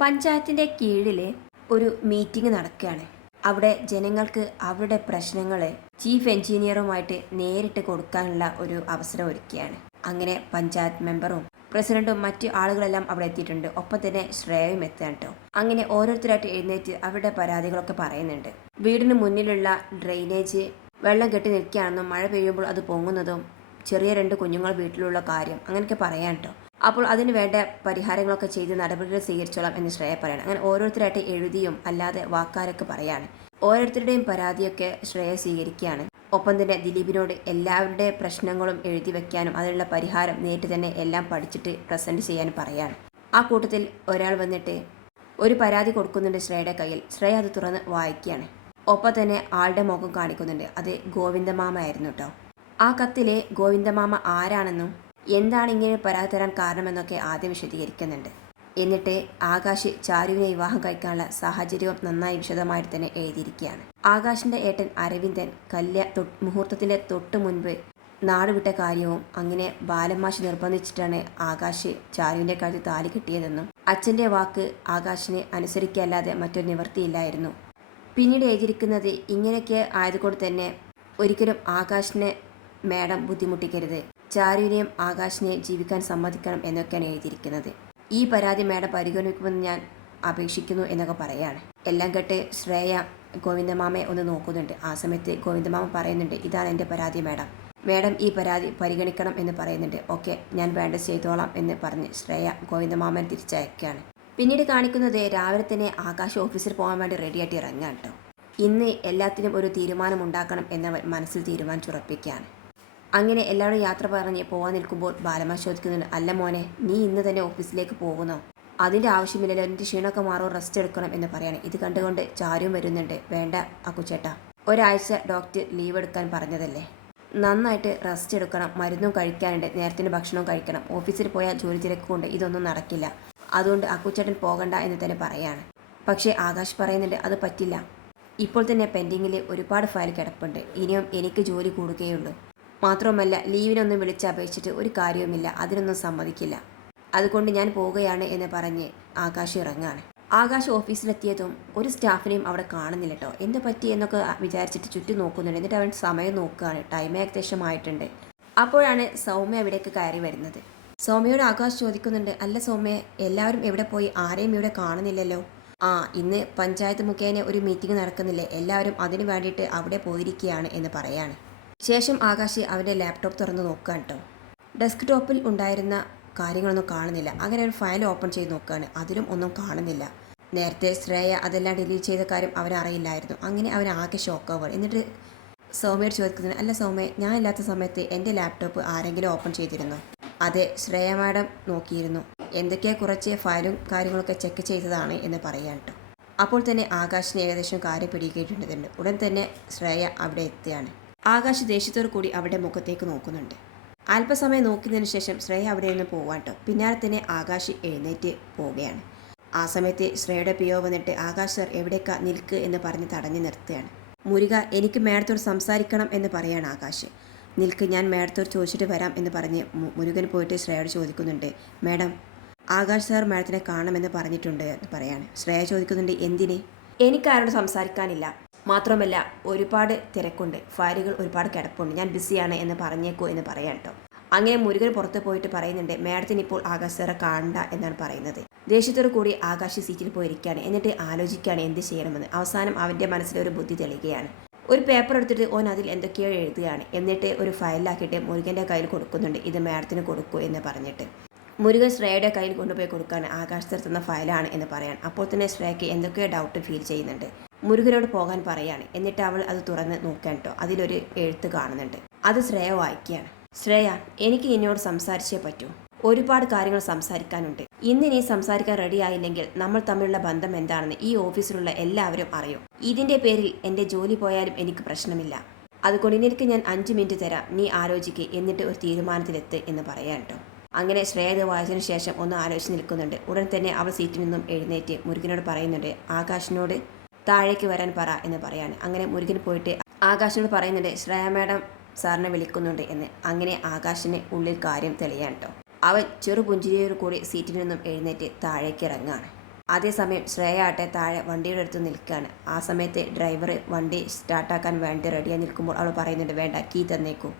പഞ്ചായത്തിന്റെ കീഴിൽ ഒരു മീറ്റിംഗ് നടക്കുകയാണ്. അവിടെ ജനങ്ങൾക്ക് അവരുടെ പ്രശ്നങ്ങളെ ചീഫ് എഞ്ചിനീയറുമായിട്ട് നേരിട്ട് കൊടുക്കാനുള്ള ഒരു അവസരം ഒരുക്കുകയാണ് അങ്ങനെ പഞ്ചായത്ത് മെമ്പറും പ്രസിഡന്റും മറ്റു ആളുകളെല്ലാം അവിടെ എത്തിയിട്ടുണ്ട്. ഒപ്പം തന്നെ ശ്രേയയും എത്തുകയാണ് കേട്ടോ. അങ്ങനെ ഓരോരുത്തരായിട്ട് എഴുന്നേറ്റ് അവരുടെ പരാതികളൊക്കെ പറയുന്നുണ്ട്. വീടിന് മുന്നിലുള്ള ഡ്രെയിനേജ് വെള്ളം കെട്ടി നിൽക്കുകയാണെന്നും മഴ പെയ്യുമ്പോൾ അത് പൊങ്ങുന്നതും ചെറിയ രണ്ട് കുഞ്ഞുങ്ങൾ വീട്ടിലുള്ള കാര്യം അങ്ങനെയൊക്കെ പറയാൻ കേട്ടോ. അപ്പോൾ അതിന് വേണ്ട പരിഹാരങ്ങളൊക്കെ ചെയ്ത് നടപടികൾ സ്വീകരിച്ചോളാം എന്ന് ശ്രേയ പറയണം. അങ്ങനെ ഓരോരുത്തരായിട്ട് എഴുതിയും അല്ലാതെ വാക്കാരൊക്കെ പറയാണ്. ഓരോരുത്തരുടെയും പരാതിയൊക്കെ ശ്രേയ സ്വീകരിക്കുകയാണ്. ഒപ്പം തന്നെ ദിലീപിനോട് എല്ലാവരുടെ പ്രശ്നങ്ങളും എഴുതി വെക്കാനും അതിനുള്ള പരിഹാരം നേരിട്ട് തന്നെ എല്ലാം പഠിച്ചിട്ട് പ്രസന്റ് ചെയ്യാനും പറയാണ്. ആ കൂട്ടത്തിൽ ഒരാൾ വന്നിട്ട് ഒരു പരാതി കൊടുക്കുന്നുണ്ട് ശ്രേയയുടെ കയ്യിൽ. ശ്രേയ അത് തുറന്ന് വായിക്കുകയാണ്. ഒപ്പം തന്നെ ആളുടെ മുഖം കാണിക്കുന്നുണ്ട്. അത് ഗോവിന്ദമാമ ആയിരുന്നു കേട്ടോ. ആ കത്തിലെ ഗോവിന്ദമാമ ആരാണെന്നും എന്താണ് ഇങ്ങനെ പരാതി തരാൻ കാരണമെന്നൊക്കെ ആദ്യം വിശദീകരിക്കുന്നുണ്ട്. എന്നിട്ട് ആകാശ് ചാരുവിനെ വിവാഹം കഴിക്കാനുള്ള സാഹചര്യവും നന്നായി വിശദമായി തന്നെ എഴുതിയിരിക്കുകയാണ്. ആകാശിന്റെ ഏട്ടൻ അരവിന്ദൻ കല്യ മുഹൂർത്തത്തിന്റെ തൊട്ട് മുൻപ് നാടുവിട്ട കാര്യവും അങ്ങനെ ബാലമാശ് നിർബന്ധിച്ചിട്ടാണ് ആകാശ് ചാരുവിന്റെ കാര്യത്തിൽ താലി കിട്ടിയതെന്നും അച്ഛന്റെ വാക്ക് ആകാശിനെ അനുസരിക്കല്ലാതെ മറ്റൊരു നിവൃത്തിയില്ലായിരുന്നു. പിന്നീട് എഴുതിയിരിക്കുന്നത് ഇങ്ങനെയൊക്കെ ആയതുകൊണ്ട് തന്നെ ഒരിക്കലും ആകാശിനെ മേഡം ബുദ്ധിമുട്ടിക്കരുത്. ചാരുവിനെയും ആകാശിനെയും ജീവിക്കാൻ സമ്മതിക്കണം എന്നൊക്കെയാണ് എഴുതിയിരിക്കുന്നത്. ഈ പരാതി മാഡം പരിഗണിക്കുമെന്ന് ഞാൻ അപേക്ഷിക്കുന്നു എന്നൊക്കെ പറയാണ്. എല്ലാം കേട്ട് ശ്രേയ ഗോവിന്ദമാമയെ ഒന്ന് നോക്കുന്നുണ്ട്. ആ സമയത്ത് ഗോവിന്ദമാമ പറയുന്നുണ്ട് ഇതാണ് എന്റെ പരാതി മേഡം. മേഡം ഈ പരാതി പരിഗണിക്കണം എന്ന് പറയുന്നുണ്ട്. ഓക്കെ ഞാൻ വേണ്ട ചെയ്തോളാം എന്ന് പറഞ്ഞ് ശ്രേയ ഗോവിന്ദമാമൻ തിരിച്ചയക്കുകയാണ്. പിന്നീട് കാണിക്കുന്നത് രാവിലെ തന്നെ ആകാശ ഓഫീസിൽ പോകാൻ വേണ്ടി റെഡിയായിട്ട് ഇറങ്ങാം കേട്ടോ. ഇന്ന് എല്ലാത്തിനും ഒരു തീരുമാനം ഉണ്ടാക്കണം എന്നവൻ മനസ്സിൽ തീരുമാനിച്ചുറപ്പിക്കുകയാണ്. അങ്ങനെ എല്ലാവരും യാത്ര പറഞ്ഞ് പോകാൻ നിൽക്കുമ്പോൾ ബാലമ്മ ചോദിക്കുന്നുണ്ട് അല്ല മോനെ നീ ഇന്ന് തന്നെ ഓഫീസിലേക്ക് പോകുന്നോ? അതിന്റെ ആവശ്യമില്ലല്ലോ എന്റെ ക്ഷീണമൊക്കെ മാറും റെസ്റ്റ് എടുക്കണം എന്ന് പറയാണ്. ഇത് കണ്ടുകൊണ്ട് ചാരും വരുന്നുണ്ട്. വേണ്ട അക്കുച്ചേട്ടാ ഒരാഴ്ച ഡോക്ടർ ലീവ് എടുക്കാൻ പറഞ്ഞതല്ലേ? നന്നായിട്ട് റെസ്റ്റ് എടുക്കണം മരുന്നും കഴിക്കാനുണ്ട് നേരത്തിന് ഭക്ഷണവും കഴിക്കണം. ഓഫീസിൽ പോയാൽ ജോലി തിരക്ക് കൊണ്ട് ഇതൊന്നും നടക്കില്ല. അതുകൊണ്ട് അക്കുച്ചേട്ടൻ പോകണ്ട എന്ന് തന്നെ പറയാണ്. പക്ഷേ ആകാശ് പറയുന്നുണ്ട് അത് പറ്റില്ല. ഇപ്പോൾ തന്നെ പെൻഡിങ്ങിൽ ഒരുപാട് ഫയൽ കിടപ്പുണ്ട്. ഇനിയും എനിക്ക് ജോലി കൂടുകയുള്ളൂ. മാത്രവുമല്ല ലീവിനൊന്നും വിളിച്ചപേക്ഷിച്ചിട്ട് ഒരു കാര്യവുമില്ല. അതിനൊന്നും സമ്മതിക്കില്ല. അതുകൊണ്ട് ഞാൻ പോവുകയാണ് എന്ന് പറഞ്ഞ് ആകാശ് ഇറങ്ങാണ് ആകാശ് ഓഫീസിലെത്തിയതും ഒരു സ്റ്റാഫിനെയും അവിടെ കാണുന്നില്ല കേട്ടോ എന്ത് പറ്റി എന്നൊക്കെ വിചാരിച്ചിട്ട് ചുറ്റും നോക്കുന്നുണ്ട്. എന്നിട്ട് അവൻ സമയം നോക്കുകയാണ്. ടൈം ഏകദേശം ആയിട്ടുണ്ട്. അപ്പോഴാണ് സൗമ്യ അവിടേക്ക് കയറി വരുന്നത്. സൗമ്യയോട് ആകാശ് ചോദിക്കുന്നുണ്ട് അല്ല സൗമ്യ എല്ലാവരും എവിടെ പോയി? ആരെയും ഇവിടെ കാണുന്നില്ലല്ലോ? ആ ഇന്ന് പഞ്ചായത്ത് മുഖേന ഒരു മീറ്റിംഗ് നടക്കുന്നില്ലേ. എല്ലാവരും അതിനു വേണ്ടിയിട്ട് അവിടെ പോയിരിക്കുകയാണ് എന്ന് പറയാണ്. ശേഷം ആകാശി അവന്റെ ലാപ്ടോപ്പ് തുറന്ന് നോക്കുകയാണ് കേട്ടോ ഡെസ്ക് ടോപ്പിൽ ഉണ്ടായിരുന്ന കാര്യങ്ങളൊന്നും കാണുന്നില്ല. അങ്ങനെ ഒരു ഫയൽ ഓപ്പൺ ചെയ്ത് നോക്കുകയാണ് അതിലും ഒന്നും കാണുന്നില്ല. നേരത്തെ ശ്രേയ അതെല്ലാം ഡിലീറ്റ് ചെയ്ത കാര്യം അവൻ അറിയില്ലായിരുന്നു. അങ്ങനെ അവൻ ആകെ ഷോക്കാവുകയാണ് എന്നിട്ട് സൗമ്യയോട് ചോദിക്കുന്നത് അല്ല സൗമ്യ ഞാൻ ഇല്ലാത്ത സമയത്ത് എന്റെ ലാപ്ടോപ്പ് ആരെങ്കിലും ഓപ്പൺ ചെയ്തിരുന്നു? അതെ ശ്രേയ മാഡം നോക്കിയിരുന്നു. എന്തൊക്കെയാ കുറച്ച് ഫയലും കാര്യങ്ങളൊക്കെ ചെക്ക് ചെയ്തതാണ് എന്ന് പറയാൻ കേട്ടോ അപ്പോൾ തന്നെ ആകാശിന് ഏകദേശം കാര്യം പിടികിട്ടിട്ടുണ്ട് ഉടൻ തന്നെ ശ്രേയ അവിടെ എത്തുകയാണ് ആകാശ് ദേഷ്യത്തോടു കൂടി അവിടെ മുഖത്തേക്ക് നോക്കുന്നുണ്ട്. അല്പസമയം നോക്കിയതിനു ശേഷം ശ്രേയ അവിടെ നിന്ന് പോകാട്ടോ കേട്ടോ പിന്നാലെ തന്നെ ആകാശ് എഴുന്നേറ്റ് പോവുകയാണ്. ആ സമയത്ത് ശ്രേയയുടെ പിയോ വന്നിട്ട് ആകാശ് സർ എവിടേക്കാ നിൽക്ക്? എന്ന് പറഞ്ഞ് തടഞ്ഞു നിർത്തുകയാണ്. മുരുക എനിക്ക് മേഡത്തോട് സംസാരിക്കണം എന്ന് പറയാണ് ആകാശ്. നിൽക്ക് ഞാൻ മേഡത്തോട് ചോദിച്ചിട്ട് വരാം എന്ന് പറഞ്ഞ് മുരുകൻ പോയിട്ട് ശ്രേയോട് ചോദിക്കുന്നുണ്ട്. മേഡം ആകാശ് സാർ മേഡത്തിനെ കാണണമെന്ന് പറഞ്ഞിട്ടുണ്ട് എന്ന് പറയാണ്. ശ്രേയ ചോദിക്കുന്നുണ്ട് എന്തിന്? എനിക്കാരോട് സംസാരിക്കാനില്ല. മാത്രമല്ല ഒരുപാട് തിരക്കുണ്ട്. ഫയലുകൾ ഒരുപാട് കിടപ്പുണ്ട്. ഞാൻ ബിസിയാണ് എന്ന് പറഞ്ഞേക്കൂ എന്ന് പറയാം കേട്ടോ. അങ്ങനെ മുരുകൻ പുറത്ത് പോയിട്ട് പറയുന്നുണ്ട് മാഡത്തിന് ഇപ്പോൾ ആകാശ് സാറെ കാണണ്ട എന്നാണ് പറയുന്നത്. ദേഷ്യത്തോടു കൂടി ആകാശ് സീറ്റിൽ പോയിരിക്കുകയാണ്. എന്നിട്ട് ആലോചിക്കുകയാണ് എന്ത് ചെയ്യണമെന്ന്. അവസാനം അവന്റെ മനസ്സിലൊരു ബുദ്ധി തെളിയുകയാണ്. ഒരു പേപ്പർ എടുത്തിട്ട് ഓൻ അതിൽ എന്തൊക്കെയോ എഴുതുകയാണ്. എന്നിട്ട് ഒരു ഫയലിലാക്കിയിട്ട് മുരുകന്റെ കയ്യിൽ കൊടുക്കുന്നുണ്ട്. ഇത് മാഡത്തിന് കൊടുക്കൂ എന്ന് പറഞ്ഞിട്ട്. മുരുകൻ ശ്രേയയുടെ കയ്യിൽ കൊണ്ടുപോയി കൊടുക്കാൻ ആകാശ് തരുത്തുന്ന ഫയലാണ് എന്ന് പറയാൻ. അപ്പോൾ തന്നെ ശ്രേയയ്ക്ക് എന്തൊക്കെയോ ഡൗട്ട് ഫീൽ ചെയ്യുന്നുണ്ട്. മുരുകനോട് പോകാൻ പറയാണ്. എന്നിട്ട് അവൾ അത് തുറന്ന് നോക്കാൻ കേട്ടോ അതിലൊരു എഴുത്ത് കാണുന്നുണ്ട്. അത് ശ്രേയ വായിക്കുകയാണ്. ശ്രേയ എനിക്ക് നിന്നോട് സംസാരിച്ചേ പറ്റൂ. ഒരുപാട് കാര്യങ്ങൾ സംസാരിക്കാനുണ്ട്. ഇന്ന് നീ സംസാരിക്കാൻ റെഡി ആയില്ലെങ്കിൽ നമ്മൾ തമ്മിലുള്ള ബന്ധം എന്താണെന്ന് ഈ ഓഫീസിലുള്ള എല്ലാവരും അറിയും. ഇതിന്റെ പേരിൽ എന്റെ ജോലി പോയാലും എനിക്ക് പ്രശ്നമില്ല. അതുകൊണ്ട് നിനക്ക് ഞാൻ അഞ്ച് മിനിറ്റ് തരാം. നീ ആലോചിക്കുക എന്നിട്ട് ഒരു തീരുമാനത്തിലെത്ത് എന്ന് പറയാൻ കേട്ടോ അങ്ങനെ ശ്രേയ വായിച്ചതിനു ശേഷം ഒന്ന് ആലോചിച്ച് നിൽക്കുന്നുണ്ട്. ഉടൻ തന്നെ അവൾ സീറ്റിൽ നിന്നും എഴുന്നേറ്റ് മുരുകനോട് പറയുന്നുണ്ട്. ആകാശിനോട് താഴേക്ക് വരാൻ പറ എന്ന് പറയാണ്. അങ്ങനെ മുരുകൻ പോയിട്ട് ആകാശിനോട് പറയുന്നുണ്ട് ശ്രേയ മാഡം സാറിനെ വിളിക്കുന്നുണ്ട് എന്ന്. അങ്ങനെ ആകാശിന് ഉള്ളിൽ കാര്യം തെളിയാൻ കേട്ടോ അവൻ ചെറു പുഞ്ചിരിയോട് കൂടി സീറ്റിൽ നിന്നും എഴുന്നേറ്റ് താഴേക്ക് ഇറങ്ങുകയാണ് അതേസമയം ശ്രേയ ആട്ടെ താഴെ വണ്ടിയുടെ അടുത്ത് നിൽക്കുകയാണ് ആ സമയത്ത് ഡ്രൈവർ വണ്ടി സ്റ്റാർട്ടാക്കാൻ വേണ്ടി റെഡിയായി നിൽക്കുമ്പോൾ അവൾ പറയുന്നുണ്ട് വേണ്ട കീ തന്നേക്കൂ.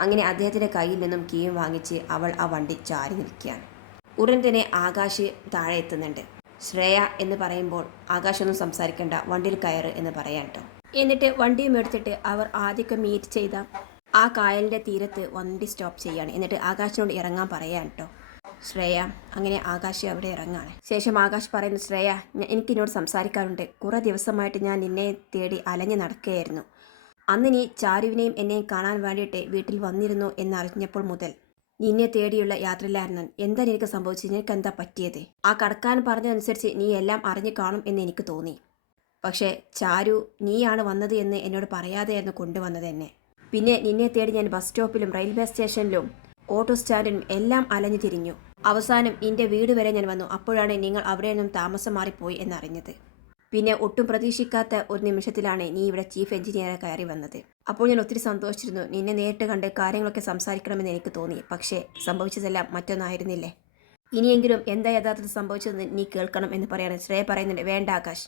അങ്ങനെ അദ്ദേഹത്തിന്റെ കയ്യിൽ നിന്നും കീയും വാങ്ങിച്ച് അവൾ ആ വണ്ടി ചാരി നിൽക്കുകയാണ്. ഉടൻ തന്നെ ആകാശ് താഴെ എത്തുന്നുണ്ട്. ശ്രേയ എന്ന് പറയുമ്പോൾ ആകാശൊന്നും സംസാരിക്കേണ്ട വണ്ടിയിൽ കയറ് എന്ന് പറയാൻ കേട്ടോ എന്നിട്ട് വണ്ടിയും എടുത്തിട്ട് അവർ ആദ്യമൊക്കെ മീറ്റ് ചെയ്ത ആ കായലിന്റെ തീരത്ത് വണ്ടി സ്റ്റോപ്പ് ചെയ്യാണ് എന്നിട്ട് ആകാശിനോട് ഇറങ്ങാൻ പറയാൻ കേട്ടോ ശ്രേയ അങ്ങനെ ആകാശ് അവിടെ ഇറങ്ങാണ് ശേഷം ആകാശ് പറയുന്നു ശ്രേയ എനിക്ക് എനിക്കിന്നോട് സംസാരിക്കാറുണ്ട് കുറേ ദിവസമായിട്ട് ഞാൻ നിന്നെ തേടി അലഞ്ഞു നടക്കുകയായിരുന്നു. അന്ന് നീ ചാരുവിനെയും എന്നെയും കാണാൻ വേണ്ടിയിട്ട് വീട്ടിൽ വന്നിരുന്നു എന്നറിഞ്ഞപ്പോൾ മുതൽ നിന്നെ തേടിയുള്ള യാത്രയിലായിരുന്നു എന്താ നിനക്ക് സംഭവിച്ചത്? നിനക്ക് എന്താ പറ്റിയത്? ആ കടക്കാൻ പറഞ്ഞതനുസരിച്ച് നീ എല്ലാം അറിഞ്ഞു കാണും എന്ന് എനിക്ക് തോന്നി. പക്ഷേ ചാരു നീയാണ് വന്നത് എന്ന് എന്നോട് പറയാതെയായിരുന്നു കൊണ്ടുവന്നത് എന്നെ. പിന്നെ നിന്നെ തേടി ഞാൻ ബസ് സ്റ്റോപ്പിലും റെയിൽവേ സ്റ്റേഷനിലും ഓട്ടോ സ്റ്റാൻഡിലും എല്ലാം അലഞ്ഞു തിരിഞ്ഞു. അവസാനം നിന്റെ വീട് വരെ ഞാൻ വന്നു. അപ്പോഴാണ് നിങ്ങൾ അവിടെ നിന്നും താമസം മാറിപ്പോയി എന്നറിഞ്ഞത്. പിന്നെ ഒട്ടും പ്രതീക്ഷിക്കാത്ത ഒരു നിമിഷത്തിലാണ് നീ ഇവിടെ ചീഫ് എഞ്ചിനീയറെ കയറി വന്നത്. അപ്പോൾ ഞാൻ ഒത്തിരി സന്തോഷിച്ചിരുന്നു. നിന്നെ നേരിട്ട് കണ്ട് കാര്യങ്ങളൊക്കെ സംസാരിക്കണമെന്ന് എനിക്ക് തോന്നി. പക്ഷേ സംഭവിച്ചതെല്ലാം മറ്റൊന്നായിരുന്നില്ലേ? ഇനിയെങ്കിലും എന്താ യഥാർത്ഥത്തിൽ സംഭവിച്ചതെന്ന് നീ കേൾക്കണം എന്ന് പറയാണ് ശ്രേയ പറയുന്നുണ്ട്. വേണ്ട ആകാശ്.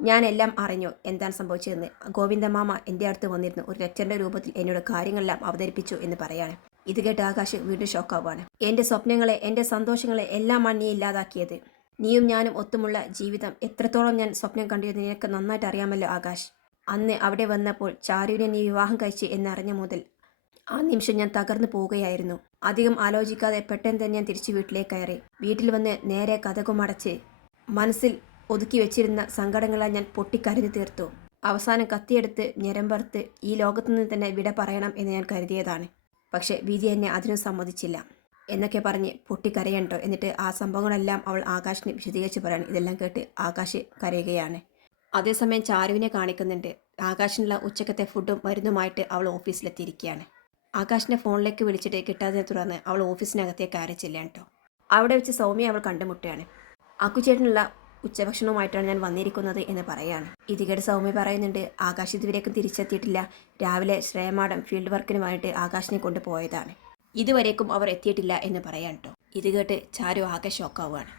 ഞാൻ എല്ലാം അറിഞ്ഞു എന്താണ് സംഭവിച്ചതെന്ന്. ഗോവിന്ദ മാമ എന്റെ അടുത്ത് വന്നിരുന്നു. ഒരു ലെക്ചറിന്റെ രൂപത്തിൽ എന്നോട് കാര്യങ്ങളെല്ലാം അവതരിപ്പിച്ചു എന്ന് പറയാണ്. ഇത് കേട്ട് ആകാശ് വീണ്ടും ഷോക്കാവാണ് എന്റെ സ്വപ്നങ്ങളെ എന്റെ സന്തോഷങ്ങളെ എല്ലാമാണ് നീ ഇല്ലാതാക്കിയത്. നീയും ഞാനും ഒത്തുമുള്ള ജീവിതം എത്രത്തോളം ഞാൻ സ്വപ്നം കണ്ടിരുന്നു നിനക്ക് നന്നായിട്ട് അറിയാമല്ലോ ആകാശ്. അന്ന് അവിടെ വന്നപ്പോൾ ചാരുവിനെ നീ വിവാഹം കഴിച്ച് എന്നറിഞ്ഞ മുതൽ ആ നിമിഷം ഞാൻ തകർന്നു പോവുകയായിരുന്നു. അധികം ആലോചിക്കാതെ പെട്ടെന്ന് തന്നെ ഞാൻ തിരിച്ചു വീട്ടിലേക്ക് കയറി. വീട്ടിൽ വന്ന് നേരെ കഥകുമടച്ച് മനസ്സിൽ ഒതുക്കി വെച്ചിരുന്ന സങ്കടങ്ങളാൽ ഞാൻ പൊട്ടിക്കരഞ്ഞു തീർത്തു. അവസാനം കത്തിയെടുത്ത് ഞരമ്പർത്ത് ഈ ലോകത്തു നിന്ന് തന്നെ വിട പറയണം എന്ന് ഞാൻ കരുതിയതാണ്. പക്ഷേ വിധി എന്നെ അതിനും സമ്മതിച്ചില്ല. എന്നൊക്കെ പറഞ്ഞ് പൊട്ടിക്കരയണ്ടോ? എന്നിട്ട് ആ സംഭവങ്ങളെല്ലാം അവൾ ആകാശിനെ വിശദീകരിച്ച് പറയാണ്. ഇതെല്ലാം കേട്ട് ആകാശ് കരയുകയാണ്. അതേസമയം ചാരുവിനെ കാണിക്കുന്നുണ്ട്. ആകാശിനുള്ള ഉച്ചക്കത്തെ ഫുഡും മരുന്നുമായിട്ട് അവൾ ഓഫീസിലെത്തിയിരിക്കുകയാണ്. ആകാശിനെ ഫോണിലേക്ക് വിളിച്ചിട്ട് കിട്ടാതിനെ തുടർന്ന് അവൾ ഓഫീസിനകത്തേക്ക് കേട്ടോ അവിടെ വെച്ച് സൗമ്യ അവൾ കണ്ടുമുട്ടുകയാണ്. അക്കുചേട്ടനുള്ള ഉച്ചഭക്ഷണവുമായിട്ടാണ് ഞാൻ വന്നിരിക്കുന്നത് എന്ന് പറയാണ്. ഇതികേട് സൗമ്യ പറയുന്നുണ്ട് ആകാശ് ഇതുവരേക്കും തിരിച്ചെത്തിയിട്ടില്ല. രാവിലെ ശ്രേയമാടം ഫീൽഡ് വർക്കിനുമായിട്ട് ആകാശിനെ കൊണ്ടുപോയതാണ് ഇതുവരേക്കും അവർ എത്തിയിട്ടില്ല എന്ന് പറയാൻ കേട്ടോ ഇത് കേട്ട് ചാരു ആകെ ഷോക്കാവുകയാണ്